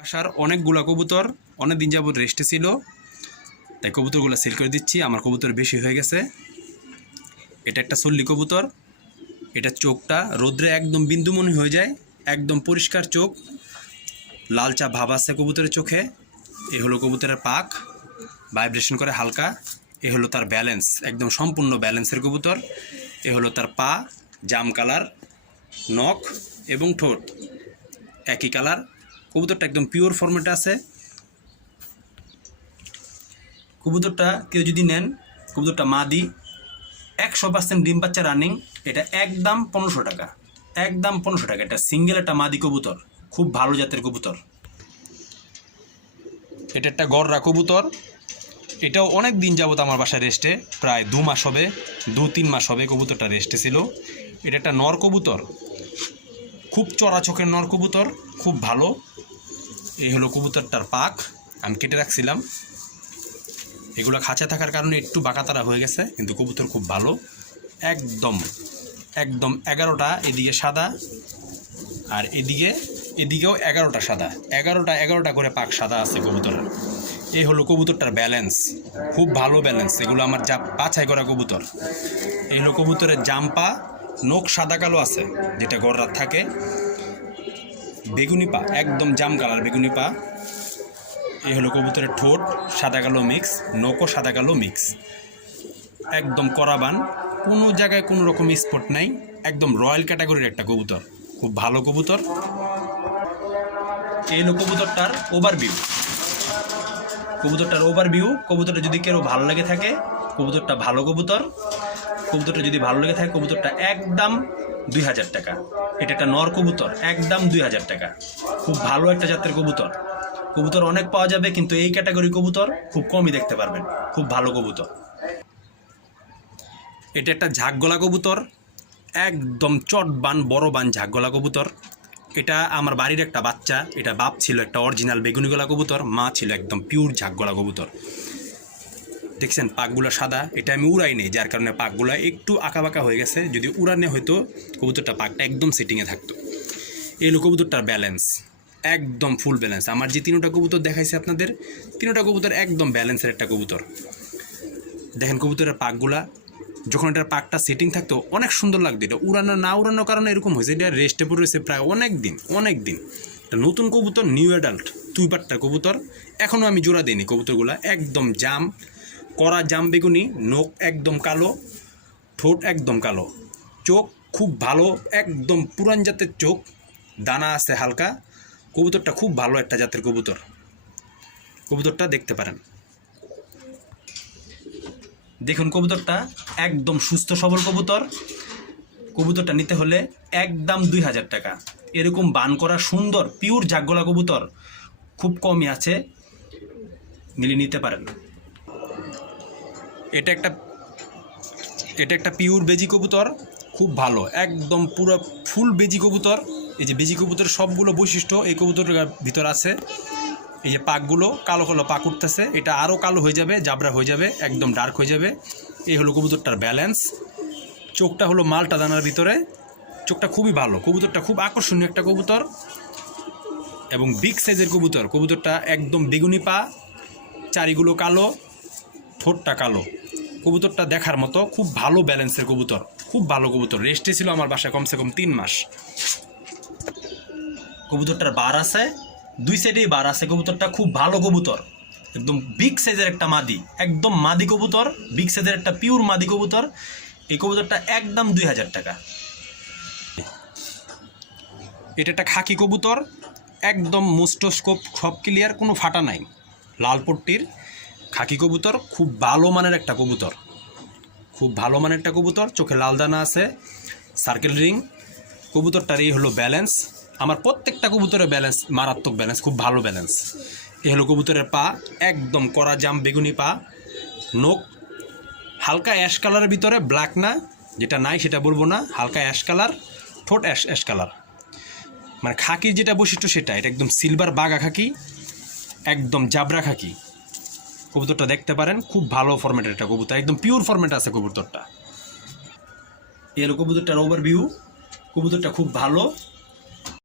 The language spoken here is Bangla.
আসার অনেকগুলা কবুতর অনেক দিন যাবত রেস্টে ছিল, তাই কবুতরগুলো সেল করে দিচ্ছি। আমার কবুতর বেশি হয়ে গেছে। এটা একটা সল্লি কবুতর। এটা চোখটা রোদ্রে একদম বিন্দুমণি হয়ে যায়, একদম পরিষ্কার চোখ, লালচা ভাব আছে কবুতরের চোখে। এ হলো কবুতরের পাখ, ভাইব্রেশন করে হালকা। এ হলো তার ব্যালেন্স, একদম সম্পূর্ণ ব্যালেন্সের কবুতর। এ হলো তার পা, জাম কালার, নখ এবং ঠোঁট একই কালার। কবুতরটা একদম পিওর ফরম্যাটে আছে। কবুতরটা কেউ যদি নেন, কবুতরটা মাদি, 100% ডিম বাচ্চা রানিং। এটা একদম 1500 টাকা, একদম 1500 টাকা। এটা সিঙ্গেল একটা মাদি কবুতর, খুব ভালো জাতের কবুতর। এটা একটা গররা কবুতর। এটাও অনেক দিন যাবত আমার বাসায় রেস্টে, প্রায় 2 মাস হবে, 2-3 মাস হবে কবুতরটা রেস্টে ছিল। এটা একটা নর কবুতর, খুব চড়া চোখের নর কবুতর, খুব ভালো। এই হলো কবুতরটার পাখ, আমি কেটে রাখছিলাম। এগুলো খাঁচায় থাকার কারণে একটু বাঁকাতারা হয়ে গেছে, কিন্তু কবুতর খুব ভালো। একদম একদম 11টা এদিকে সাদা, আর এদিকেও 11টা সাদা। 11টা করে পাক সাদা আছে কবুতরের। এই হলো কবুতরটার ব্যালেন্স, খুব ভালো ব্যালেন্স। এগুলো আমার যা বাছাই করা কবুতর। এই হলো কবুতরের জাম্পা, নখ সাদা কালো আছে, যেটা গররাত থাকে। বেগুনি পা, একদম জাম কালার বেগুনি পা। এই হলো কবুতরের ঠোঁট, সাদা কালো মিক্স, নখও সাদা কালো মিক্স, একদম করাবান, কোনো জায়গায় কোনো রকম স্পট নাই। একদম রয়্যাল ক্যাটাগরির একটা কবুতর, খুব ভালো কবুতর। এই হলো কবুতরটার ওভারভিউ। কবুতরটা যদি কেউ ভালো লেগে থাকে, কবুতরটা ভালো কবুতর। কবুতরটা যদি ভালো লেগে থাকে, কবুতরটা একদম 2000 টাকা। এটা একটা নর কবুতর, একদম 2000 টাকা। খুব ভালো একটা জাতের কবুতর। কবুতর অনেক পাওয়া যাবে, কিন্তু এই ক্যাটাগরি কবুতর খুব কমই দেখতে পারবেন। খুব ভালো কবুতর। এটা একটা ঝাঁকগলা কবুতর, একদম চটবান বড় বান ঝাঁকগলা কবুতর। এটা আমার বাড়ির একটা বাচ্চা। এটা বাপ ছিল একটা অরিজিনাল বেগুনি গলা কবুতর, মা ছিল একদম পিওর ঝাঁকগলা কবুতর। দেখছেন পাকগুলো সাদা। এটা আমি উড়াই নেই, যার কারণে পাকগুলো একটু আঁকাবাঁকা হয়ে গেছে। যদি উড়ানে হয়তো কবুতরটা পাকটা একদম সেটিংয়ে থাকতো। এই হলো কবুতরটার ব্যালেন্স, একদম ফুল ব্যালেন্স। আমার যে 3টা কবুতর দেখাইছে আপনাদের, 3টা কবুতর একদম ব্যালেন্সের একটা কবুতর। দেখেন কবুতরের পাকগুলা, যখন এটার পাকটা সেটিং থাকতো অনেক সুন্দর লাগতো। এটা উড়ানোর কারণে এরকম হয়েছে। এটা রেস্টে পড়ে রয়েছে প্রায় অনেক দিন। এটা নতুন কবুতর, নিউ অ্যাডাল্ট 2 পাট্টা কবুতর। এখনও আমি জোড়া দিইনি কবুতরগুলা। একদম জাম করা, জাম বেগুনি, নখ একদম কালো, ঠোঁট একদম কালো, চোখ খুব ভালো, একদম পুরান জাতের চোখ, দানা আছে হালকা। কবুতরটা খুব ভালো একটা জাতের কবুতর। কবুতরটা দেখতে পারেন। দেখুন কবুতরটা একদম সুস্থ সবল কবুতর। কবুতরটা নিতে হলে একদম 2000 টাকা। এরকম বান করা সুন্দর পিওর ঝাঁকগলা কবুতর খুব কমই আছে, মিলে নিতে পারেন। এটা একটা পিওর বেজি কবুতর, খুব ভালো, একদম পুরো ফুল বেজি কবুতর। এই যে বেজি কবুতরের সবগুলো বৈশিষ্ট্য এই কবুতরের ভিতর আছে। এই যে পাকগুলো কালো কালো পাক উঠতেছে, এটা আরও কালো হয়ে যাবে, জাবরা হয়ে যাবে, একদম ডার্ক হয়ে যাবে। এই হলো কবুতরটার ব্যালেন্স। চোখটা হলো মালটা দানার ভিতরে, চোখটা খুবই ভালো। কবুতরটা খুব আকর্ষণীয় একটা কবুতর এবং বিগ সাইজের কবুতর। কবুতরটা একদম বেগুনি পা, চারিগুলো কালো, ঠোঁটটা কালো। কবুতরটা দেখার মতো, খুব ভালো ব্যালেন্সের কবুতর, খুব ভালো কবুতর। রেস্টে ছিল আমার বাসায় কমসে কম 3 মাস। কবুতরটার বার আছে, 2 সাইডেই বার আছে। কবুতরটা খুব ভালো কবুতর, একদম বিগ সাইজের একটা মাদি, একদম মাদি কবুতর, বিগ সাইজের একটা পিওর মাদি কবুতর। এই কবুতরটা একদম 2000 টাকা। এটা একটা খাকি কবুতর, একদম মোস্টোস্কোপ সব ক্লিয়ার, কোনো ফাটা নাই, লাল পট্টির খাকি কবুতর। খুব ভালো মানের একটা কবুতর, খুব ভালো মানের একটা কবুতর। চোখে লাল দানা আছে, সার্কেল রিং। কবুতরটার এই হলো ব্যালেন্স। আমার প্রত্যেকটা কবুতরের ব্যালেন্স মারাত্মক ব্যালেন্স, খুব ভালো ব্যালেন্স। এই হলো কবুতরের পা, একদম কড়া জাম বেগুনি পা, নখ হালকা অ্যাশ কালারের ভিতরে, ব্ল্যাক না, যেটা নাই সেটা বলবো না, হালকা অ্যাশ কালার, ঠোঁট অ্যাশ কালার। মানে খাকির যেটা বৈশিষ্ট্য সেটা, এটা একদম সিলভার বাগা খাকি, একদম জাবরা খাকি। কবুতরটা দেখতে পারেন, খুব ভালো ফরম্যাটের একটা কবুতর, একদম পিওর ফরম্যাট আছে কবুতরটা। এর কবুতরটার ওভারভিউ। কবুতরটা খুব ভালো,